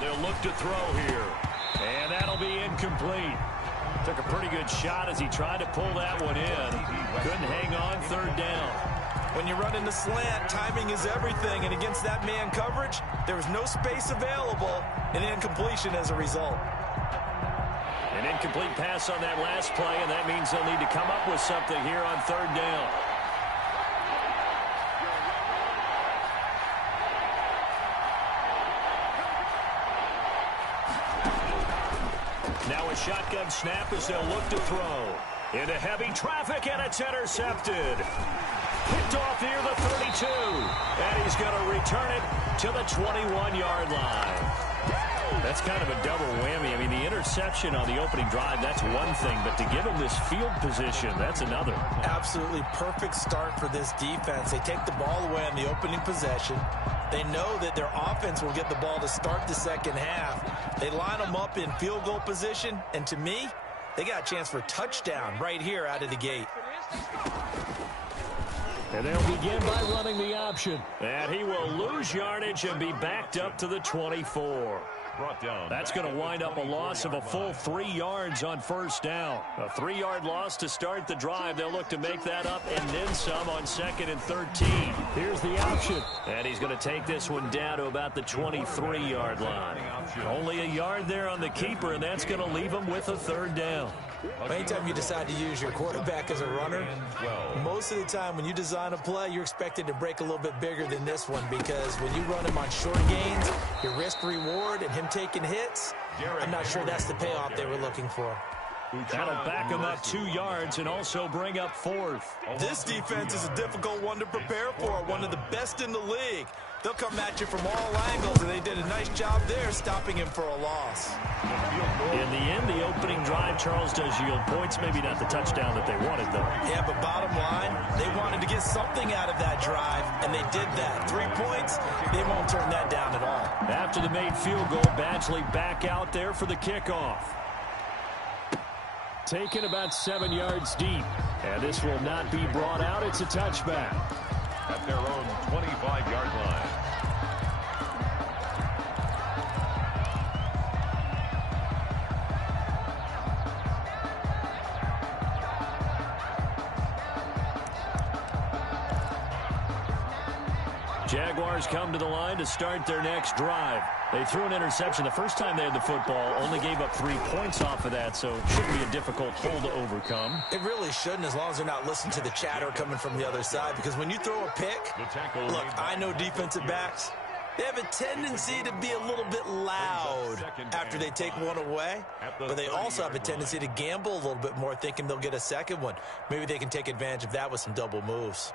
They'll look to throw here. And that'll be incomplete. Took a pretty good shot as he tried to pull that one in. Couldn't hang on third down. When you run in the slant, timing is everything. And against that man coverage, there was no space available. An incompletion as a result. An incomplete pass on that last play, and that means they'll need to come up with something here on third down. Now a shotgun snap as they'll look to throw. Into heavy traffic, and it's intercepted. Picked off near the 32. And he's going to return it to the 21-yard line. That's kind of a double whammy. I mean, the interception on the opening drive, that's one thing. But to give him this field position, that's another. Absolutely perfect start for this defense. They take the ball away on the opening possession. They know that their offense will get the ball to start the second half. They line them up in field goal position. And to me, they got a chance for a touchdown right here out of the gate. And they'll begin by running the option. And he will lose yardage and be backed up to the 24. That's going to wind up a loss of a full 3 yards on first down. A 3-yard loss to start the drive. They'll look to make that up and then some on 2nd and 13. Here's the option. And he's going to take this one down to about the 23-yard line. Only a yard there on the keeper, and that's going to leave him with a third down. Anytime you decide to use your quarterback as a runner, most of the time when you design a play, you're expected to break a little bit bigger than this one, because when you run him on short gains, your risk-reward and him taking hits, I'm not sure that's the payoff they were looking for. That'll back him up 2 yards and also bring up 4th. This defense is a difficult one to prepare for, one of the best in the league. They'll come at you from all angles, and they did a nice job there stopping him for a loss. In the end, the opening drive, Charles, does yield points. Maybe not the touchdown that they wanted, though. Yeah, but bottom line, they wanted to get something out of that drive, and they did that. 3 points, they won't turn that down at all. After the made field goal, Badgley back out there for the kickoff. Taken about 7 yards deep. And this will not be brought out. It's a touchback. At their own 25-yard line. Jaguars come to the line to start their next drive. They threw an interception the first time they had the football, only gave up 3 points off of that, so it shouldn't be a difficult hole to overcome. It really shouldn't, as long as they're not listening to the chatter coming from the other side, because when you throw a pick, look, I know defensive backs, they have a tendency to be a little bit loud after they take one away, but they also have a tendency to gamble a little bit more, thinking they'll get a second one. Maybe they can take advantage of that with some double moves.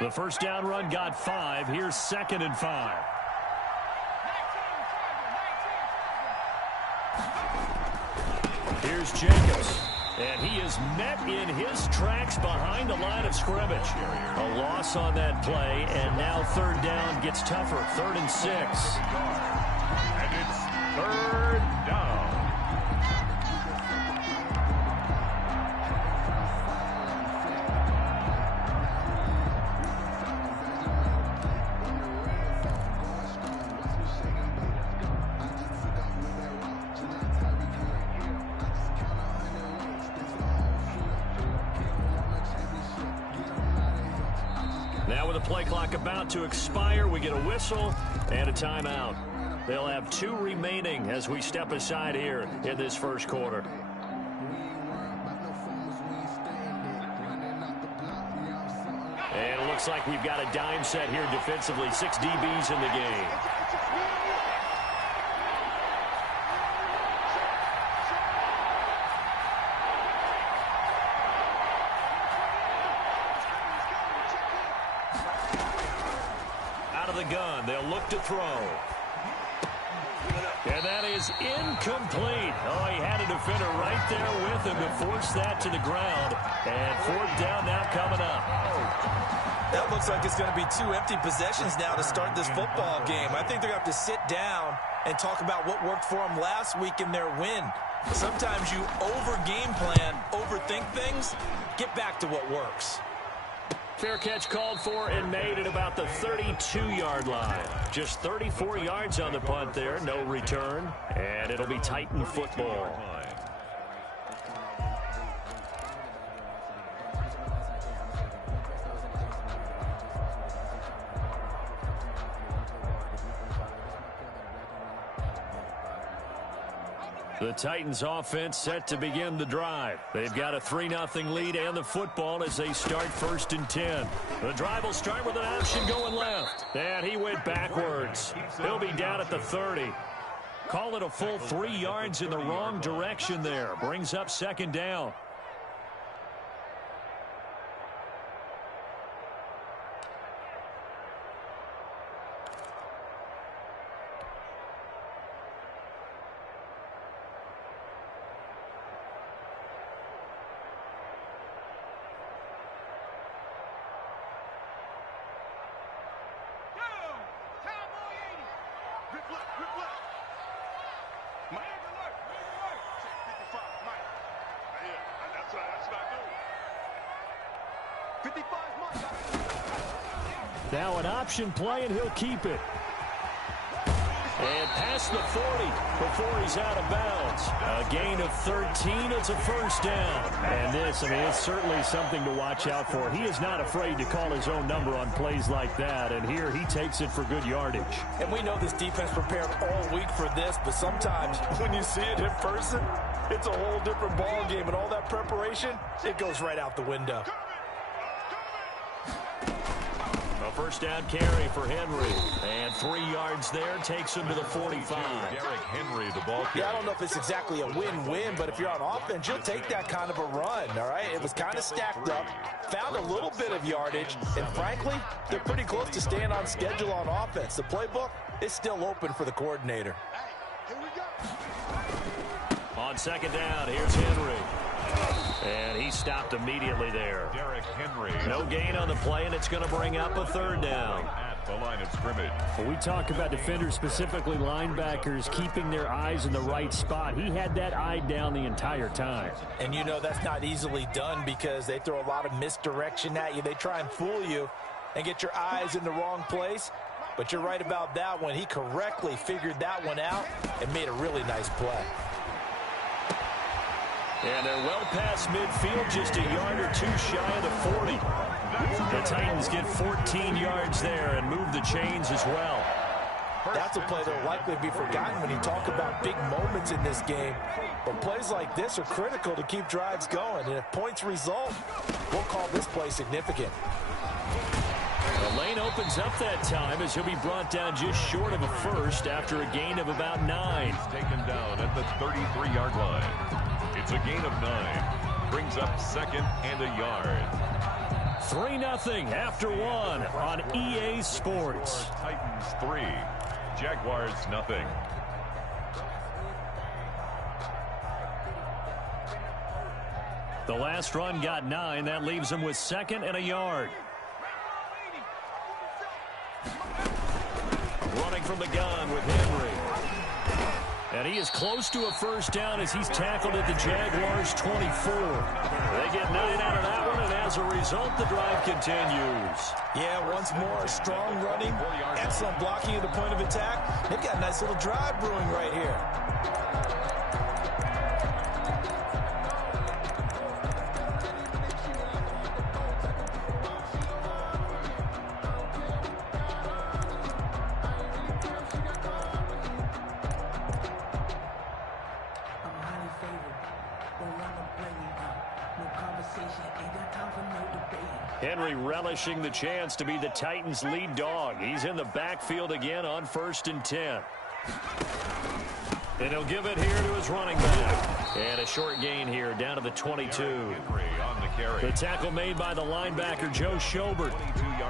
The first down run got 5. Here's 2nd and 5. Here's Jacobs. And he is met in his tracks behind the line of scrimmage. A loss on that play, and now third down gets tougher. 3rd and 6. And it's 3rd down. Now with the play clock about to expire, we get a whistle and a timeout. They'll have 2 remaining as we step aside here in this first quarter. And it looks like we've got a dime set here defensively. 6 DBs in the game. Out of the gun, they'll look to throw. And that is incomplete. Oh, he had a defender right there with him to force that to the ground. And fourth down now coming up. That looks like it's going to be 2 empty possessions now to start this football game. I think they're going to have to sit down and talk about what worked for them last week in their win. Sometimes you over-game plan, overthink things, get back to what works. Fair catch called for and made at about the 32-yard line. Just 34 yards on the punt there, no return, and it'll be Titan football. The Titans offense set to begin the drive. They've got a 3-0 lead and the football as they start 1st and 10. The drive will start with an option going left. And he went backwards. He'll be down at the 30. Call it a full 3 yards in the wrong direction there. Brings up 2nd down. Now an option play, and he'll keep it. And past the 40 before he's out of bounds. A gain of 13. It's a 1st down. And this, I mean, it's certainly something to watch out for. He is not afraid to call his own number on plays like that. And here he takes it for good yardage. And we know this defense prepared all week for this, but sometimes when you see it in person, it's a whole different ball game. And all that preparation, it goes right out the window. A 1st down carry for Henry. And 3 yards there takes him to the 45. Derrick Henry, the ball carrier. Yeah, I don't know if it's exactly a win-win, but if you're on offense, you'll take that kind of a run, all right? It was kind of stacked up, found a little bit of yardage, and frankly, they're pretty close to staying on schedule on offense. The playbook is still open for the coordinator. On 2nd down, here's Henry. And he stopped immediately there. Derrick Henry. No gain on the play, and it's going to bring up a 3rd down. At the line of scrimmage. When we talk about defenders, specifically linebackers, keeping their eyes in the right spot, he had that eye down the entire time. And you know that's not easily done because they throw a lot of misdirection at you. They try and fool you and get your eyes in the wrong place. But you're right about that one. He correctly figured that one out and made a really nice play. And they're well past midfield, just a yard or 2 shy of the 40. The Titans get 14 yards there and move the chains as well. That's a play that will likely be forgotten when you talk about big moments in this game. But plays like this are critical to keep drives going. And if points result, we'll call this play significant. The lane opens up that time as he'll be brought down just short of a 1st after a gain of about 9. He's taken down at the 33-yard line. It's a gain of 9. Brings up 2nd and a yard. 3-0 after 1 on EA Sports. Titans 3, Jaguars 0. The last run got 9. That leaves him with 2nd and a yard. Running from the gun with Henry. And he is close to a 1st down as he's tackled at the Jaguars' 24. They get 9 out of that one, and as a result, the drive continues. Yeah, once more, strong running, excellent blocking at the point of attack. They've got a nice little drive brewing right here. Henry relishing the chance to be the Titans' lead dog. He's in the backfield again on 1st and 10. And he'll give it here to his running back. And a short gain here, down to the 22. The tackle made by the linebacker, Joe Schobert.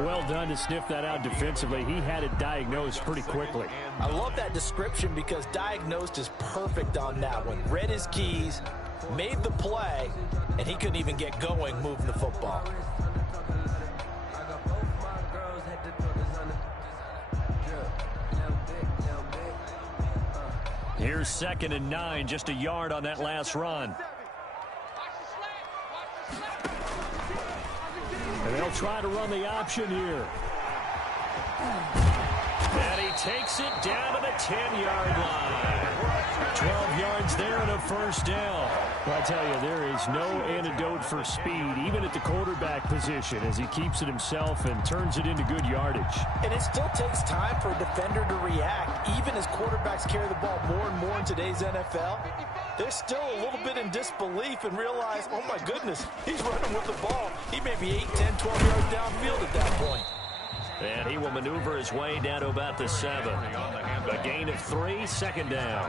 Well done to sniff that out defensively. He had it diagnosed pretty quickly. I love that description because diagnosed is perfect on that one. Read his keys, made the play, and he couldn't even get going moving the football. Here's 2nd and 9, just a yard on that last run. And they'll try to run the option here. And he takes it down to the 10-yard line. 12 yards there and a first down. Well, I tell you, there is no antidote for speed, even at the quarterback position, as he keeps it himself and turns it into good yardage. And it still takes time for a defender to react. Even as quarterbacks carry the ball more and more in today's NFL, they're still a little bit in disbelief and realize, oh my goodness, he's running with the ball. He may be 8, 10, 12 yards downfield at that point. And he will maneuver his way down to about the 7. A gain of 3, 2nd down.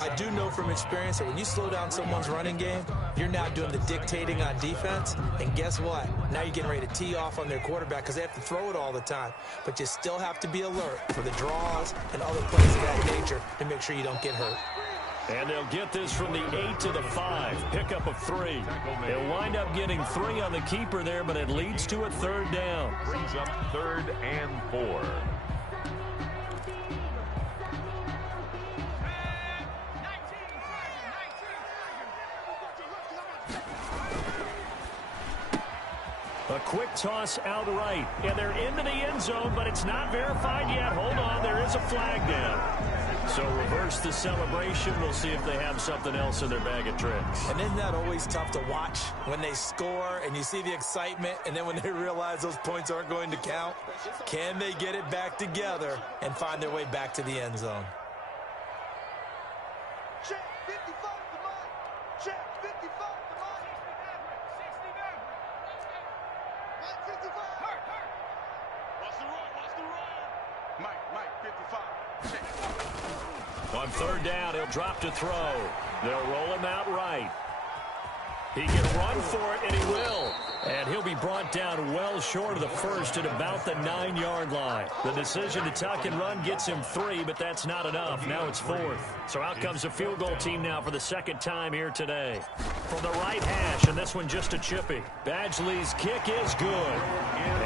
I do know from experience that when you slow down someone's running game, you're now doing the dictating on defense. And guess what? Now you're getting ready to tee off on their quarterback because they have to throw it all the time. But you still have to be alert for the draws and other plays of that nature to make sure you don't get hurt. And they'll get this from the 8 to the 5. Pickup of 3. They'll wind up getting 3 on the keeper there, but it leads to a 3rd down. Brings up 3rd and 4. A quick toss outright. And they're into the end zone, but it's not verified yet. Hold on, there is a flag down. So reverse the celebration. We'll see if they have something else in their bag of tricks. And isn't that always tough to watch when they score and you see the excitement, and then when they realize those points aren't going to count? Can they get it back together and find their way back to the end zone? Check 55 to Mike. Check 55 to Mike. 60 Mike 55. Watch the run. Watch the run. Mike 55. Check. On 3rd down, he'll drop to throw. They'll roll him out right. He can run for it, and he will. And he'll be brought down well short of the first at about the 9-yard line. The decision to tuck and run gets him 3, but that's not enough. Now it's 4th. So out comes a field goal team now for the 2nd time here today. From the right hash, and this one just a chippy. Badgley's kick is good.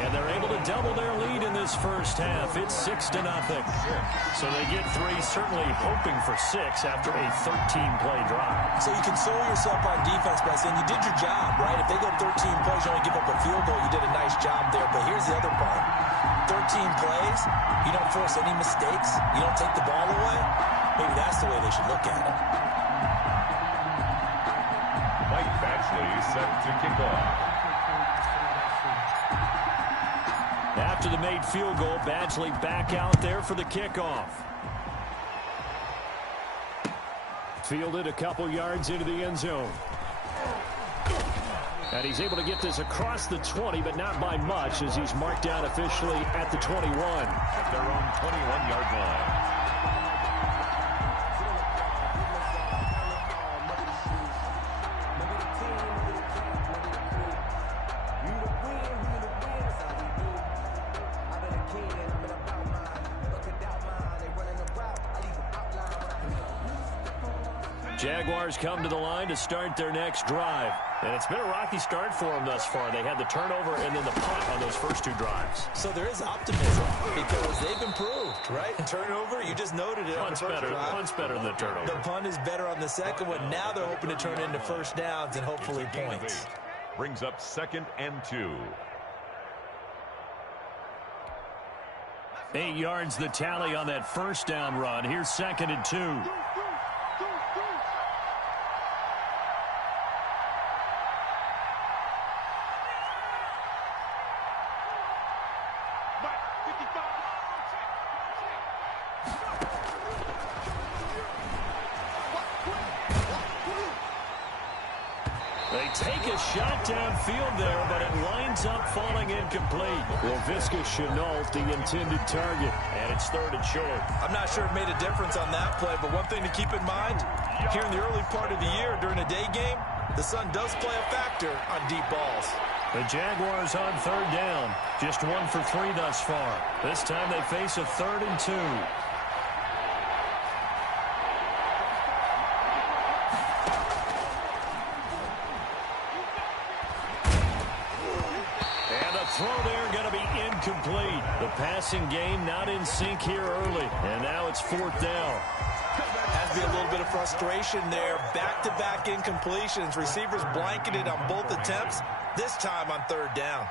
And they're able to double their lead in this first half. It's 6-0. So they get 3, certainly hoping for 6 after a 13-play drive. So you console yourself on defense by saying you did your job, right? If they go 13 plays, you only give up a field goal, you did a nice job there. But here's the other part. 13 plays, you don't force any mistakes, you don't take the ball away. Maybe that's the way they should look at it. Mike Badgley set to kick off. After the made field goal, Badgley back out there for the kickoff. Fielded a couple yards into the end zone. And he's able to get this across the 20, but not by much, as he's marked down officially at the 21. At their own 21-yard line. Jaguars come to the line to start their next drive. And it's been a rocky start for them thus far. They had the turnover and then the punt on those first 2 drives. So there is optimism because they've improved, right? Turnover, you just noted it. Punt's better than the turnover. The punt is better on the second one. Now they're hoping to turn into first downs and hopefully points. Brings up 2nd and 2. 8 yards the tally on that first down run. Here's 2nd and 2. take a shot downfield there, but it winds up falling incomplete. Well, Visca Chenault, the intended target, and it's 3rd and short. I'm not sure it made a difference on that play, but one thing to keep in mind, here in the early part of the year during a day game, the sun does play a factor on deep balls. The Jaguars on 3rd down. Just 1 for 3 thus far. This time they face a 3rd and 2. And the throw there going to be incomplete. The passing game not in sync here early. And now it's 4th down. Has to be a little bit of frustration there. Back-to-back incompletions. Receivers blanketed on both attempts. This time on 3rd down.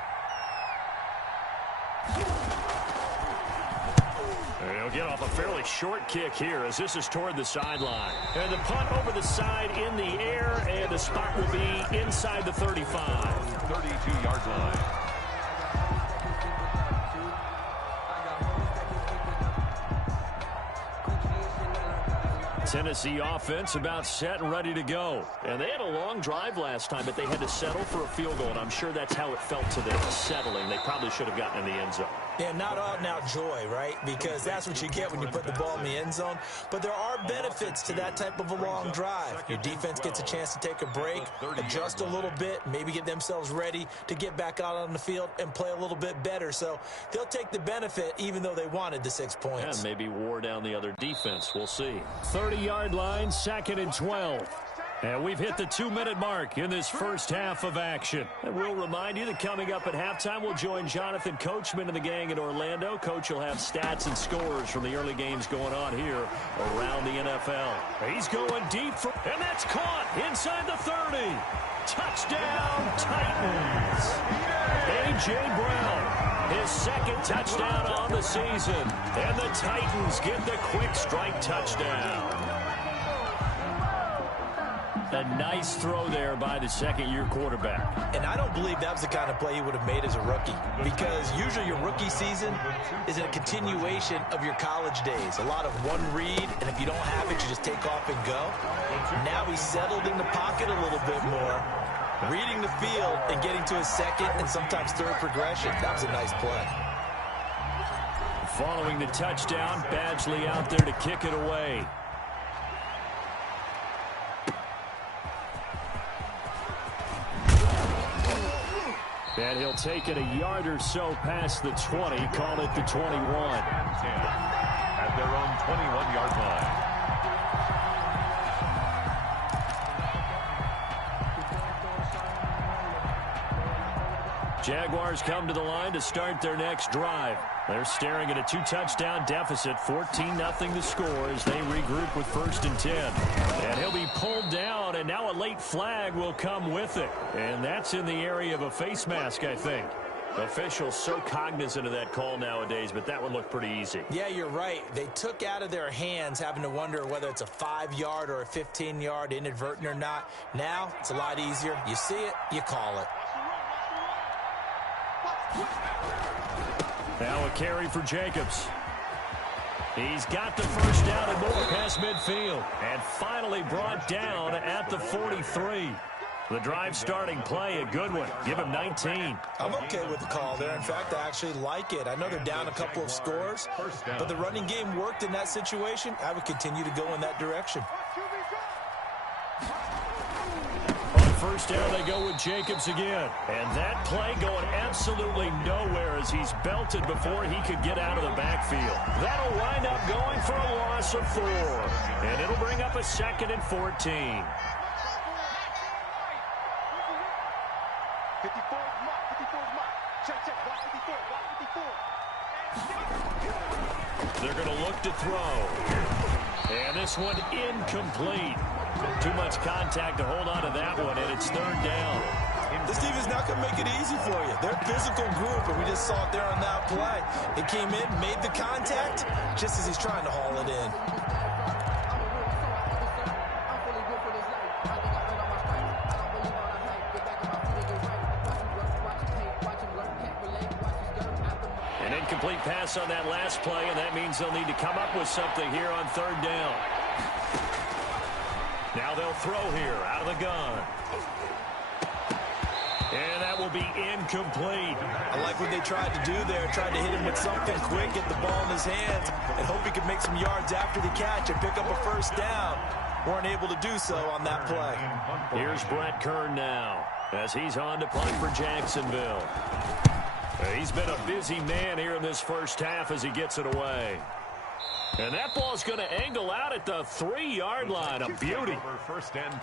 He'll get off a fairly short kick here as this is toward the sideline. And the punt over the side in the air, and the spot will be inside the 35. 32-yard line. Tennessee offense about set and ready to go. And they had a long drive last time, but they had to settle for a field goal, and I'm sure that's how it felt to them, settling. They probably should have gotten in the end zone. Yeah, not out-and-out joy, right? Because that's what you get when you put the ball in the end zone. But there are benefits to that type of a long drive. Your defense gets a chance to take a break, adjust a little bit, maybe get themselves ready to get back out on the field and play a little bit better. So they'll take the benefit even though they wanted the 6 points. And maybe wore down the other defense. We'll see. 30-yard line, 2nd and 12. And we've hit the 2-minute mark in this first half of action. And we'll remind you that coming up at halftime, we'll join Jonathan Coachman and the gang in Orlando. Coach will have stats and scores from the early games going on here around the NFL. He's going deep, and that's caught inside the 30. Touchdown, Titans. A.J. Brown, his 2nd touchdown on the season. And the Titans get the quick strike touchdown. A nice throw there by the 2nd-year quarterback. And I don't believe that was the kind of play he would have made as a rookie, because usually your rookie season is a continuation of your college days. A lot of one read, and if you don't have it, you just take off and go. Now he's settled in the pocket a little bit more, reading the field and getting to his 2nd and sometimes 3rd progression. That was a nice play. Following the touchdown, Badgley out there to kick it away. And he'll take it a yard or so past the 20, call it the 21. At their own 21-yard line. Jaguars come to the line to start their next drive. They're staring at a 2-touchdown deficit, 14-0 the score as they regroup with 1st and 10. And he'll be pulled down, and now a late flag will come with it. And that's in the area of a face mask, I think. Officials so cognizant of that call nowadays, but that one looked pretty easy. Yeah, you're right. They took out of their hands having to wonder whether it's a 5-yard or a 15-yard, inadvertent or not. Now, it's a lot easier. You see it, you call it. Now a carry for Jacobs. He's got the first down and more past midfield. And finally brought down at the 43. The drive starting play, a good one. Give him 19. I'm okay with the call there. In fact, I actually like it. I know they're down a couple of scores, but the running game worked in that situation. I would continue to go in that direction. First down, they go with Jacobs again. And that play going absolutely nowhere as he's belted before he could get out of the backfield. That'll wind up going for a loss of 4. And it'll bring up a 2nd and 14. 54 is mark. 54 is mark. Check. Block 54. Block 54. They're going to look to throw. And this one incomplete. Too much contact to hold on to that one, and it's 3rd down. This team is not going to make it easy for you. They're a physical group, and we just saw it there on that play. It came in, made the contact, just as he's trying to haul it in. An incomplete pass on that last play, and that means they'll need to come up with something here on 3rd down. Now they'll throw here out of the gun. And that will be incomplete. I like what they tried to do there. Tried to hit him with something quick, get the ball in his hands, and hope he could make some yards after the catch and pick up a first down. Weren't able to do so on that play. Here's Brett Kern now as he's on to punt for Jacksonville. He's been a busy man here in this first half as he gets it away. And that ball's going to angle out at the 3-yard line. A beauty.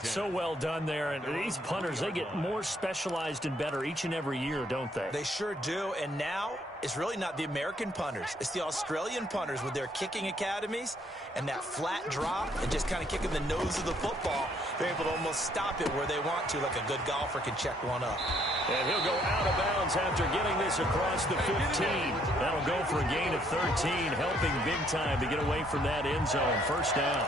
So well done there. And these punters, they get more specialized and better each and every year, don't they? They sure do. And now it's really not the American punters. It's the Australian punters with their kicking academies and that flat drop and just kind of kicking the nose of the football. They're able to almost stop it where they want to, like a good golfer can check one up. And he'll go out of bounds after getting this across the 15. That'll go for a gain of 13, helping big time to get away from that end zone. First down.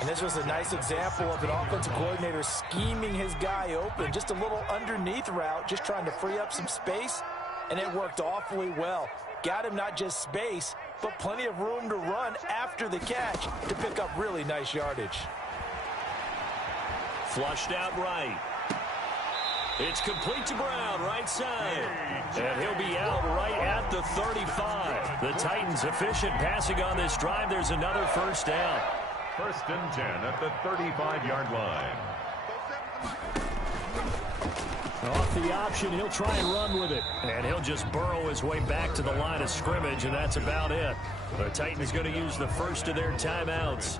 And this was a nice example of an offensive coordinator scheming his guy open. Just a little underneath route, just trying to free up some space, and it worked awfully well. Got him not just space, but plenty of room to run after the catch to pick up really nice yardage. Flushed out right. It's complete to Brown, right side. And he'll be out right at the 35. The Titans efficient passing on this drive. There's another first down. First and 10 at the 35-yard line. Off the option, he'll try and run with it. And he'll just burrow his way back to the line of scrimmage, and that's about it. The Titans going to use the first of their timeouts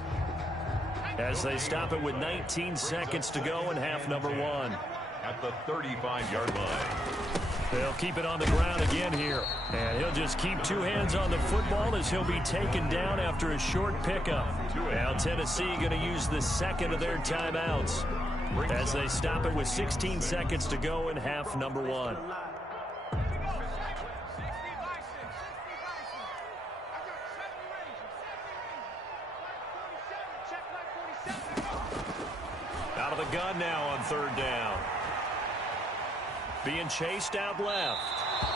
as they stop it with 19 seconds to go in half number 1. At the 35-yard line. They'll keep it on the ground again here. And he'll just keep two hands on the football as he'll be taken down after a short pickup. Now Tennessee going to use the second of their timeouts as they stop it with 16 seconds to go in half number 1. Out of the gun now on third down. Being chased out left.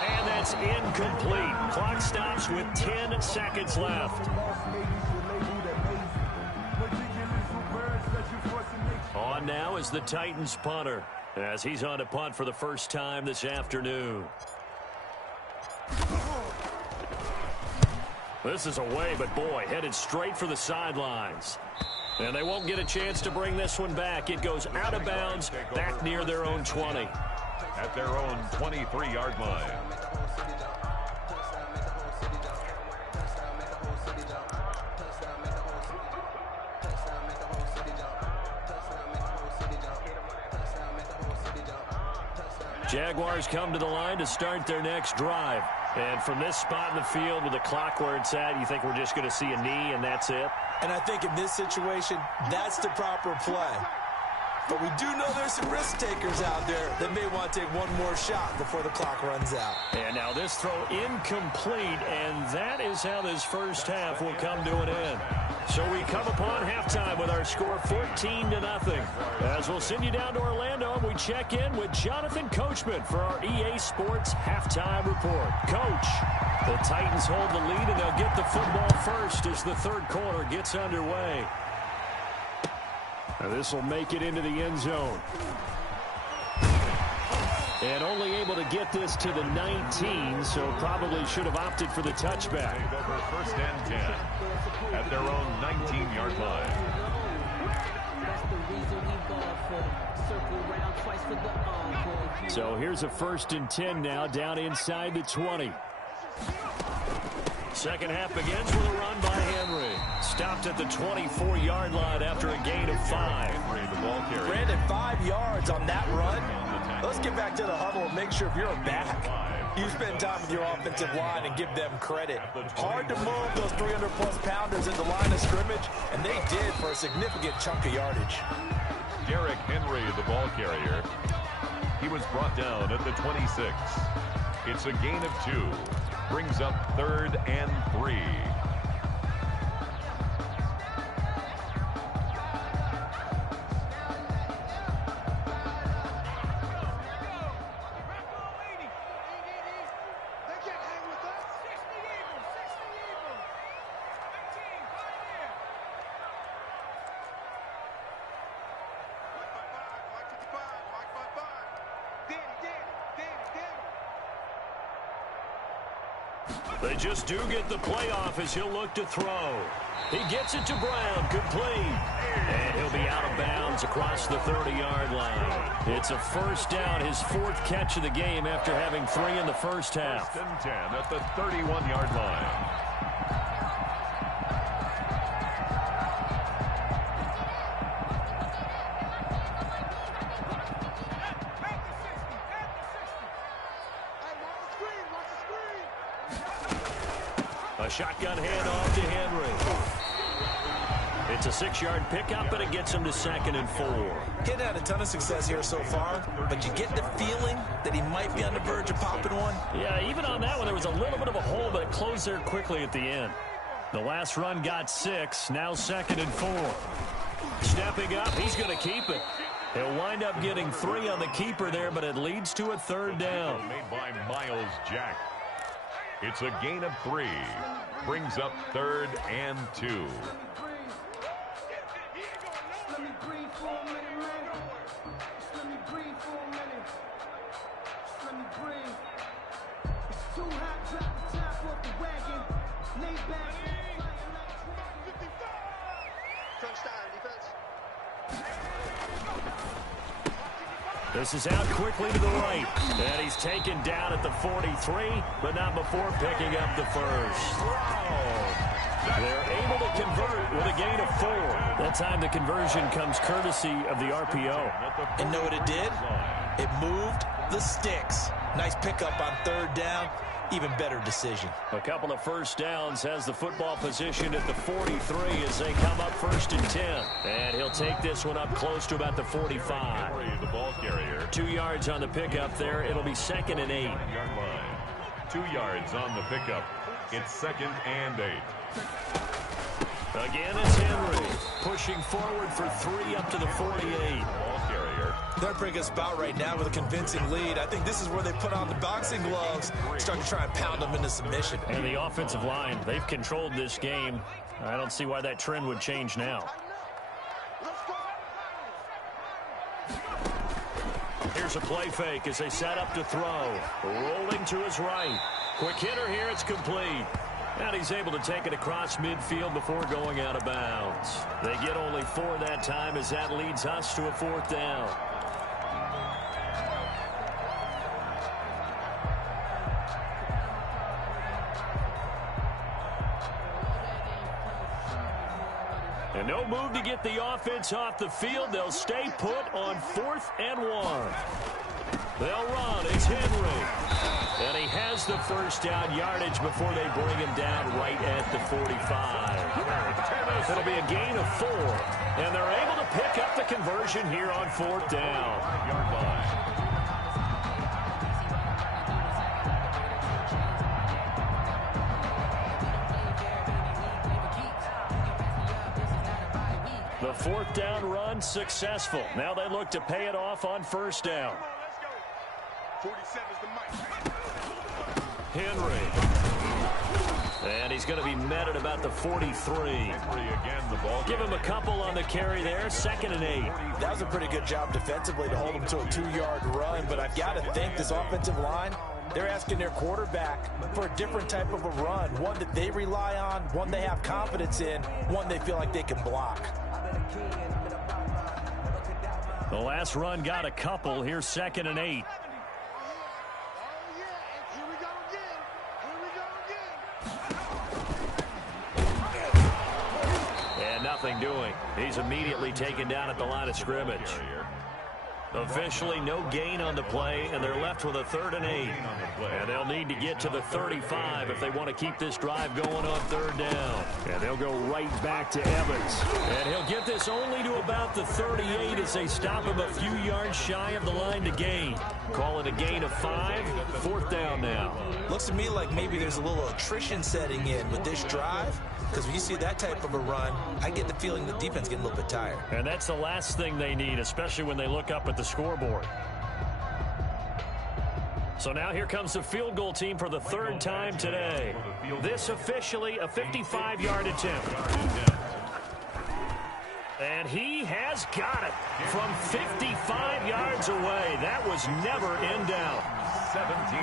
And that's incomplete. Clock stops with 10 seconds left. On now is the Titans punter as he's on to punt for the first time this afternoon. This is away, but boy, headed straight for the sidelines. And they won't get a chance to bring this one back. It goes out of bounds back near their own 20. At their own 23-yard line. Jaguars come to the line to start their next drive. And from this spot in the field with the clock where it's at, you think we're just going to see a knee and that's it? And I think in this situation, that's the proper play. But we do know there's some risk takers out there that may want to take one more shot before the clock runs out. And now this throw incomplete, and that is how this first half will come to an end. So we come upon halftime with our score 14-0. As we'll send you down to Orlando, and we check in with Jonathan Coachman for our EA Sports Halftime Report. Coach, the Titans hold the lead, and they'll get the football first as the third quarter gets underway. Now this will make it into the end zone. And only able to get this to the 19, so probably should have opted for the touchback. Over first and 10 at their own 19-yard line. So here's a first and 10 now down inside the 20. Second half begins with a run by Henry. Stopped at the 24-yard line after a gain of 5. Brandon, 5 yards on that run. Let's get back to the huddle and make sure you're back. You spend time with your offensive line and give them credit. Hard to move those 300-plus pounders at the line of scrimmage, and they did for a significant chunk of yardage. Derrick Henry, the ball carrier. He was brought down at the 26. It's a gain of 2. Brings up 3rd and 3. Danny, They just do get the playoff as he'll look to throw. He gets it to Brown, complete. And he'll be out of bounds across the 30-yard line. It's a first down, his 4th catch of the game after having 3 in the first half. First and 10 at the 31-yard line. A shotgun handoff to Henry. It's a 6-yard pickup, and it gets him to 2nd and 4. Getting had a ton of success here so far, but you get the feeling that he might be on the verge of popping one. Yeah, even on that one, there was a little bit of a hole, but it closed there quickly at the end. The last run got 6, now 2nd and 4. Stepping up, he's going to keep it. He'll wind up getting 3 on the keeper there, but it leads to a 3rd down. Made by Miles Jack. It's a gain of 3. Brings up 3rd and 2. This is out quickly to the right. And he's taken down at the 43, but not before picking up the first. They're able to convert with a gain of 4. That time the conversion comes courtesy of the RPO. And know what it did? It moved the sticks. Nice pickup on 3rd down. Even better decision. A couple of first downs, has the football position at the 43 as they come up 1st and 10. And he'll take this one up close to about the 45. The ball carrier. 2 yards on the pickup there. It'll be 2nd and 8. 1-yard line. 2 yards on the pickup. It's 2nd and 8. Again, it's Henry pushing forward for 3 up to the 48. Ball carrier. They're in a pretty good spot right now with a convincing lead. I think this is where they put on the boxing gloves, start to try and pound them into submission. And the offensive line, they've controlled this game. I don't see why that trend would change now. Here's a play fake as they set up to throw. Rolling to his right. Quick hitter here, it's complete. And he's able to take it across midfield before going out of bounds. They get only 4 that time as that leads us to a 4th down. And no move to get the offense off the field. They'll stay put on 4th and 1. They'll run. It's Henry. And he has the first down yardage before they bring him down right at the 45. It'll be a gain of 4. And they're able to pick up the conversion here on 4th down. The 4th down run successful. Now they look to pay it off on 1st down. 47's the mic. Henry. And he's going to be met at about the 43. Again, the ball. Give him a couple on the carry there. 2nd and 8. That was a pretty good job defensively to hold them to a 2-yard run, but I've got to think this offensive line, they're asking their quarterback for a different type of a run, one that they rely on, one they have confidence in, one they feel like they can block. The last run got a couple. Here's 2nd and 8. Nothing doing. He's immediately taken down at the line of scrimmage. Officially no gain on the play, and they're left with a 3rd and 8. And they'll need to get to the 35 if they want to keep this drive going on 3rd down. And they'll go right back to Evans. And he'll get this only to about the 38 as they stop him a few yards shy of the line to gain. Call it a gain of 5. 4th down now. Looks to me like maybe there's a little attrition setting in with this drive. Because when you see that type of a run, I get the feeling the defense getting a little bit tired. And that's the last thing they need, especially when they look up at the scoreboard. So now here comes the field goal team for the 3rd time today. This officially a 55-yard attempt. And he has got it from 55 yards away. That was never in doubt. 17.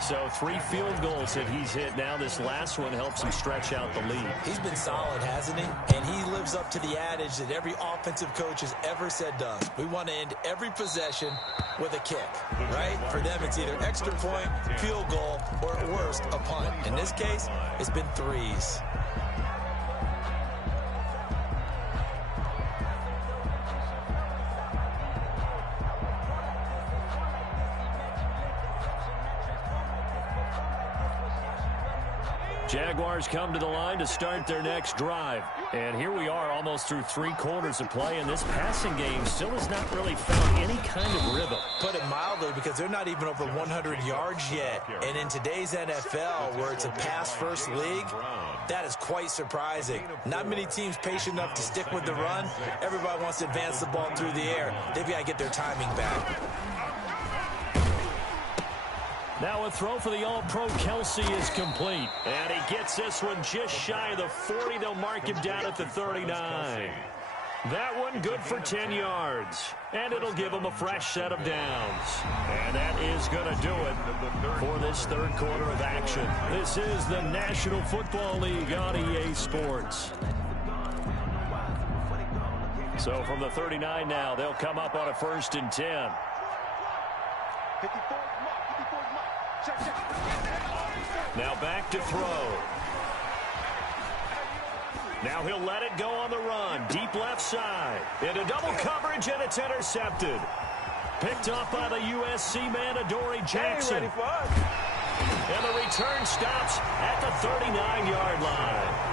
So 3 field goals that he's hit now. This last one helps him stretch out the lead. He's been solid, hasn't he? And he lives up to the adage that every offensive coach has ever said does. We want to end every possession with a kick, right? For them, it's either extra point, field goal, or at worst, a punt. In this case, it's been 3s. Jaguars come to the line to start their next drive. And here we are almost through 3 quarters of play, and this passing game still has not really found any kind of rhythm. Put it mildly, because they're not even over 100 yards yet. And in today's NFL, where it's a pass-first league, that is quite surprising. Not many teams patient enough to stick with the run. Everybody wants to advance the ball through the air. They've got to get their timing back. Now a throw for the All-Pro Kelsey is complete. And he gets this one just shy of the 40. They'll mark him down at the 39. That one good for 10 yards. And it'll give him a fresh set of downs. And that is going to do it for this third quarter of action. This is the National Football League on EA Sports. So from the 39 now, they'll come up on a 1st and 10. Now back to throw. Now he'll let it go on the run. Deep left side. Into double coverage, and it's intercepted. Picked off by the USC man, Adoree Jackson. And the return stops at the 39-yard line.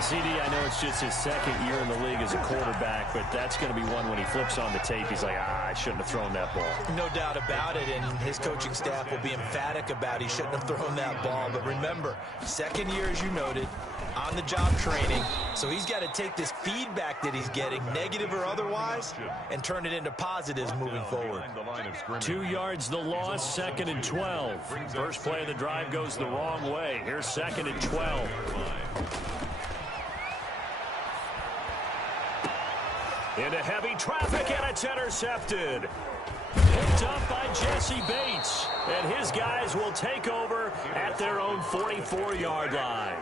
CD, I know it's just his 2nd year in the league as a quarterback, but that's going to be one when he flips on the tape, he's like, I shouldn't have thrown that ball. No doubt about it, and his coaching staff will be emphatic about he shouldn't have thrown that ball. But remember, 2nd year, as you noted, on-the-job training, so he's got to take this feedback that he's getting, negative or otherwise, and turn it into positives moving forward. 2 yards the loss, 2nd and 12. First play of the drive goes the wrong way. Here's 2nd and 12. Into heavy traffic, and it's intercepted. Picked up by Jesse Bates. And his guys will take over at their own 44-yard line.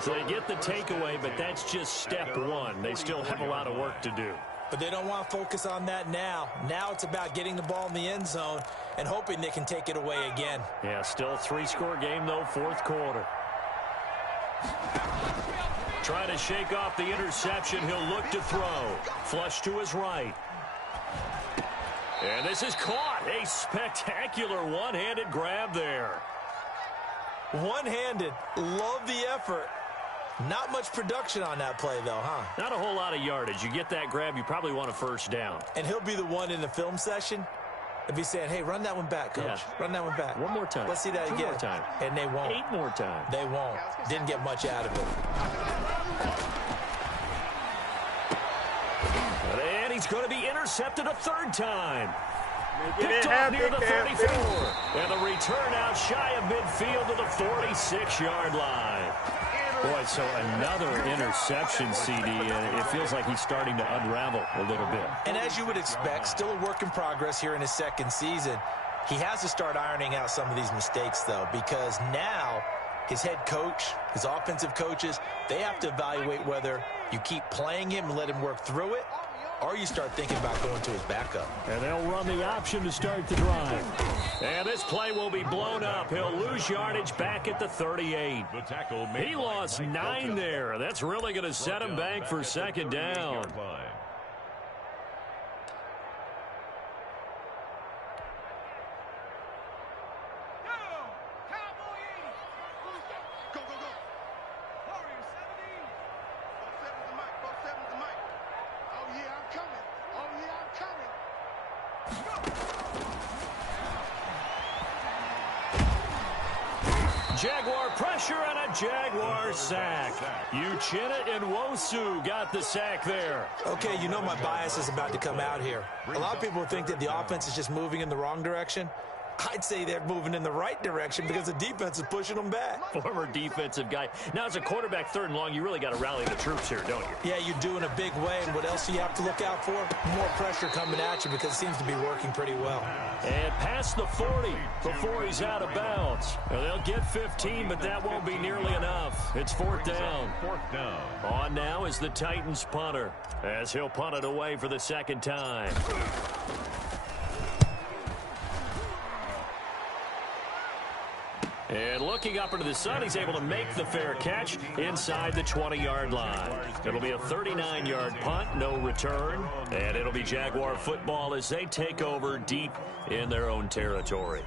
So they get the takeaway, but that's just step 1. They still have a lot of work to do. But they don't want to focus on that now. Now it's about getting the ball in the end zone and hoping they can take it away again. Yeah, still a 3-score game, though, 4th quarter. Trying to shake off the interception. He'll look to throw. Flush to his right. And this is caught. A spectacular one-handed grab there. One-handed. Love the effort. Not much production on that play, though, huh? Not a whole lot of yardage. You get that grab, you probably want a 1st down. And he'll be the one in the film session and be saying, hey, run that one back, coach. Yeah. Run that one back. One more time. Let's see that 2 again. more time. And they won't. 8 more times. They won't. Didn't get much out of it. And he's going to be intercepted a 3rd time. Picked off near the 34. And the return out shy of midfield to the 46-yard line. Boy, so another interception, CD, and it feels like he's starting to unravel a little bit. And as you would expect, still a work in progress here in his 2nd season. He has to start ironing out some of these mistakes, though, because now his head coach, his offensive coaches, they have to evaluate whether you keep playing him and let him work through it, or you start thinking about going to his backup. And they'll run the option to start the drive. And this play will be blown up. He'll lose yardage back at the 38. He lost 9 there. That's really going to set him back for 2nd down. Jaguar pressure and a Jaguar sack. Uchenna and Nwosu got the sack there. Okay, you know my bias is about to come out here. A lot of people think that the offense is just moving in the wrong direction. I'd say they're moving in the right direction because the defense is pushing them back. Former defensive guy. Now, as a quarterback, 3rd and long, you really got to rally the troops here, don't you? Yeah, you do in a big way. And what else do you have to look out for? More pressure coming at you because it seems to be working pretty well. And past the 40 before he's out of bounds. Well, they'll get 15, but that won't be nearly enough. It's 4th down. 4th down. On now is the Titans punter, as he'll punt it away for the 2nd time. And looking up into the sun, he's able to make the fair catch inside the 20-yard line. It'll be a 39-yard punt, no return. And it'll be Jaguar football as they take over deep in their own territory.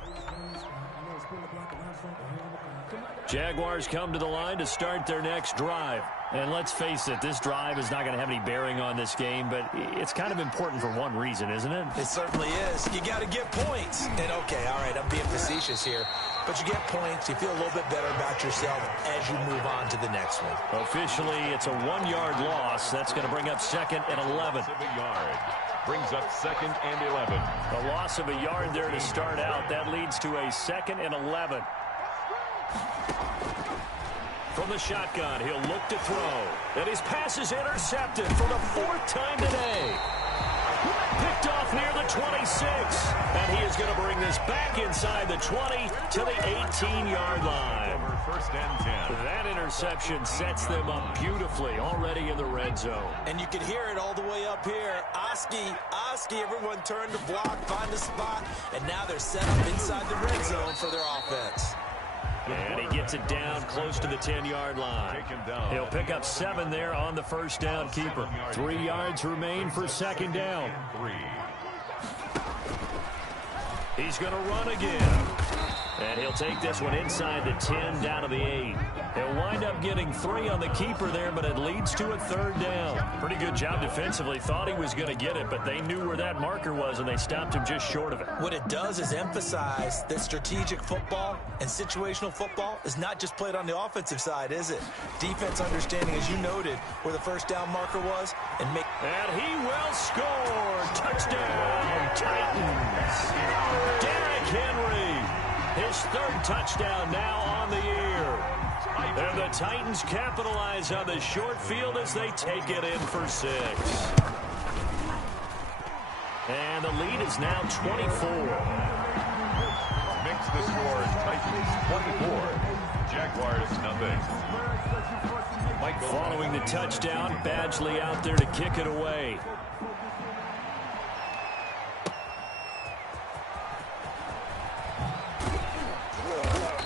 Jaguars come to the line to start their next drive. And let's face it, this drive is not going to have any bearing on this game, but it's kind of important for one reason, isn't it? It certainly is. You got to get points. And, okay, all right, I'm being facetious here. But you get points, you feel a little bit better about yourself as you move on to the next one. Officially, it's a 1-yard loss. That's going to bring up 2nd and 11. Brings up 2nd and 11. A loss of a yard there to start out. That leads to a 2nd and 11. From the shotgun, he'll look to throw. And his pass is intercepted for the 4th time today. Picked off near the 26. And he is going to bring this back inside the 20 to the 18-yard line. 1st and 10. That interception sets them up beautifully already in the red zone. And you can hear it all the way up here. Oski, everyone turned to block, find a spot, and now they're set up inside the red zone for their offense. And he gets it down close to the 10-yard line. He'll pick up 7 there on the 1st down keeper. 3 yards remain for 2nd down. He's going to run again. And he'll take this one inside the 10 down to the 8. He'll wind up getting 3 on the keeper there, but it leads to a 3rd down. Pretty good job defensively. Thought he was going to get it, but they knew where that marker was, and they stopped him just short of it. What it does is emphasize that strategic football and situational football is not just played on the offensive side, is it? Defense understanding, as you noted, where the 1st down marker was. And he will score. Touchdown, Titans. Derrick Henry. His 3rd touchdown now on the year. And the Titans capitalize on the short field as they take it in for 6. And the lead is now 24. Makes the score Titans 24. Jaguars nothing. Following the touchdown, Badgley out there to kick it away.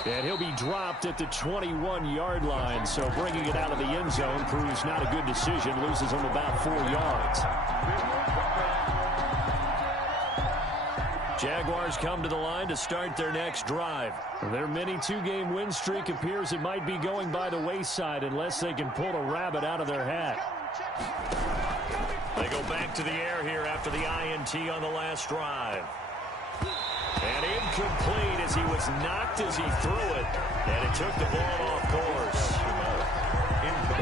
And he'll be dropped at the 21-yard line, so bringing it out of the end zone proves not a good decision, loses him about 4 yards. Jaguars come to the line to start their next drive. Their mini 2-game win streak appears it might be going by the wayside unless they can pull a rabbit out of their hat. They go back to the air here after the INT on the last drive. And incomplete as he was knocked as he threw it. And it took the ball off course.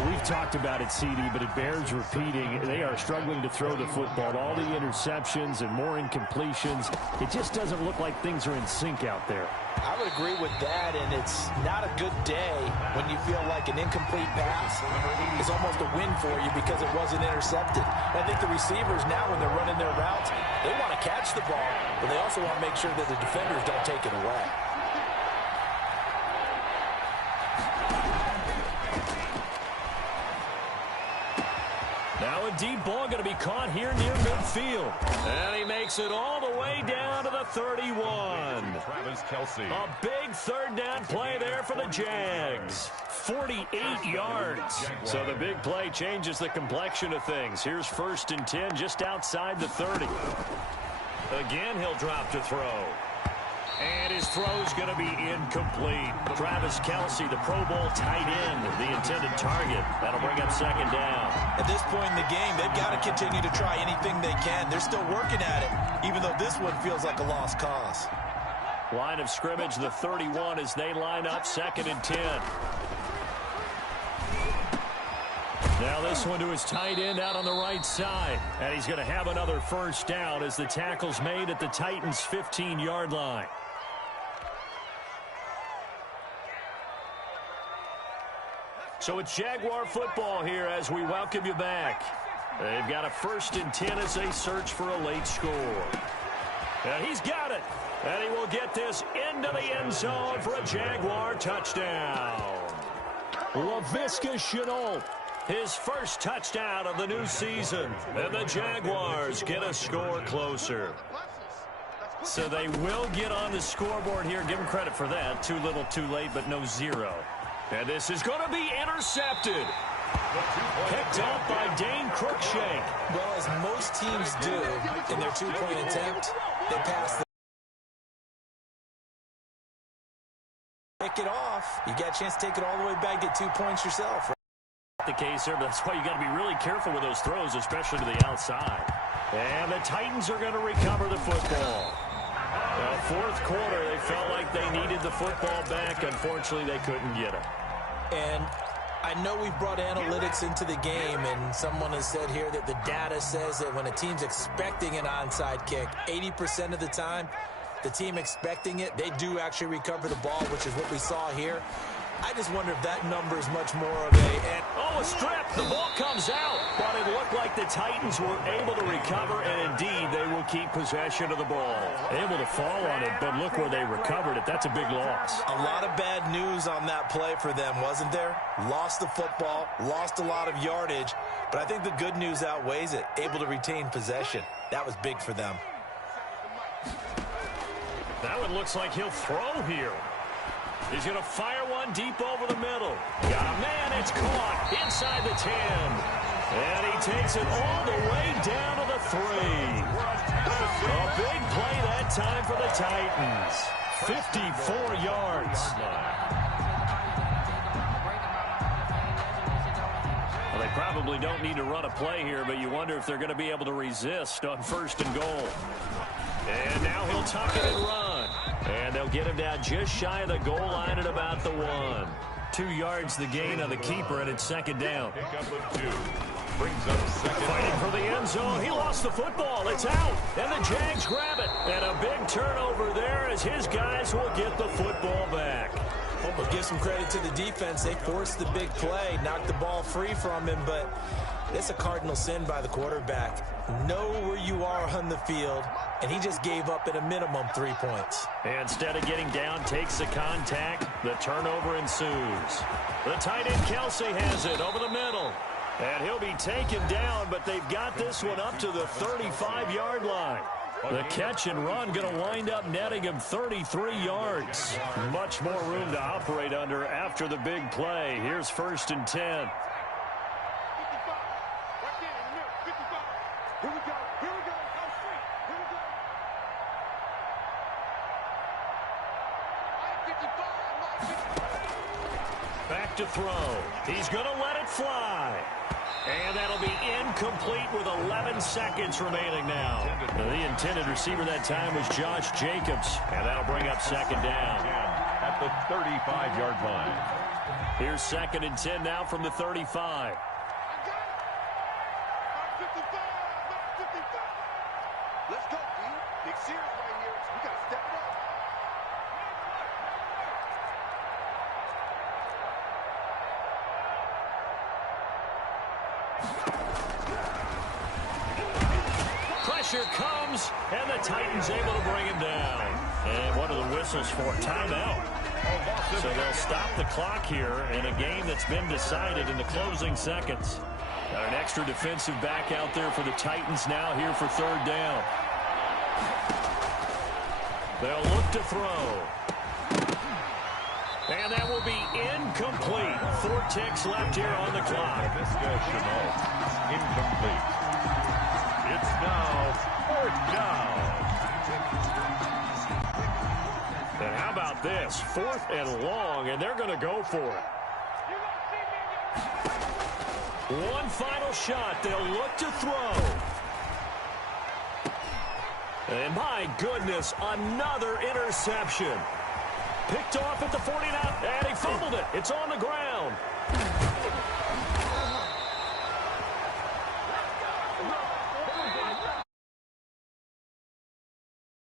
We've talked about it, CD, but it bears repeating. They are struggling to throw the football. All the interceptions and more incompletions. It just doesn't look like things are in sync out there. I would agree with that, and it's not a good day when you feel like an incomplete pass is almost a win for you because it wasn't intercepted. I think the receivers now, when they're running their routes, they want to catch the ball, but they also want to make sure that the defenders don't take it away. Now a deep ball going to be caught here near midfield. And he makes it all the way down to the 31. Travis Kelce. A big 3rd down play there for the Jags. 48 yards. So the big play changes the complexion of things. Here's 1st and 10 just outside the 30. Again, he'll drop to throw. And his throw's going to be incomplete. Travis Kelce, the Pro Bowl tight end, the intended target. That'll bring up 2nd down. At this point in the game, they've got to continue to try anything they can. They're still working at it, even though this one feels like a lost cause. Line of scrimmage, the 31, as they line up 2nd and 10. Now this one to his tight end out on the right side. And he's going to have another 1st down as the tackle's made at the Titans' 15-yard line. So it's Jaguar football here as we welcome you back. They've got a 1st and 10 as they search for a late score. And he's got it. And he will get this into the end zone for a Jaguar touchdown. Laviska Shenault, his first touchdown of the new season. And the Jaguars get a score closer. So they will get on the scoreboard here. Give them credit for that. Too little, too late, but no 0. And this is going to be intercepted. Picked up by Dane Cruikshank. Well, as most teams do in their 2-point attempt, they pass the pick it off. You got a chance to take it all the way back, get 2 points yourself. The case there, but that's why you got to be really careful with those throws, especially to the outside. And the Titans are going to recover the football. Fourth quarter, they felt like they needed the football back. Unfortunately, they couldn't get it. And I know we've brought analytics into the game, and someone has said here that the data says that when a team's expecting an onside kick, 80% of the time, the team expecting it, they do actually recover the ball, which is what we saw here. I just wonder if that number is much more of a strip. The ball comes out, but it looked like the Titans were able to recover, and indeed, they will keep possession of the ball. Able to fall on it, but look where they recovered it. That's a big loss. A lot of bad news on that play for them, wasn't there? Lost the football, lost a lot of yardage, but I think the good news outweighs it. Able to retain possession. That was big for them. That one looks like he'll throw here. He's going to fire one deep over the middle. Got a man. It's caught inside the 10. And he takes it all the way down to the 3. A big play that time for the Titans. 54 yards. Well, they probably don't need to run a play here, but you wonder if they're going to be able to resist on 1st and goal. And now he'll tuck it and run. And they'll get him down just shy of the goal line at about the 1. 2 yards the gain on the keeper, and it's 2nd down. Pick up of 2. Brings up 2nd. Fighting for the end zone. He lost the football. It's out. And the Jags grab it. And a big turnover there as his guys will get the football back. We'll give some credit to the defense. They forced the big play, knocked the ball free from him, but it's a cardinal sin by the quarterback. Know where you are on the field, and he just gave up at a minimum 3 points. Instead of getting down, takes the contact. The turnover ensues. The tight end Kelsey has it over the middle. And he'll be taken down, but they've got this one up to the 35-yard line. The catch and run going to wind up netting him 33 yards. Much more room to operate under after the big play. Here's 1st and 10. Back to throw. He's going to let it fly. And that'll be incomplete with 11 seconds remaining now. The intended receiver that time was Josh Jacobs. And that'll bring up 2nd down. At the 35-yard line. Here's 2nd and 10 now from the 35. Let's go, D. Big series right here. We got to step it up. Pressure comes, and the Titans able to bring him down. And one of the whistles for a timeout. So they'll stop the clock here in a game that's been decided in the closing seconds. Got an extra defensive back out there for the Titans now here for 3rd down. They'll look to throw. And that will be incomplete. 4 ticks left here on the clock. Incomplete. It's now 4th down. And how about this? 4th and long, and they're going to go for it. One final shot. They'll look to throw. And my goodness, another interception. Picked off at the 49, and he fumbled it. It's on the ground.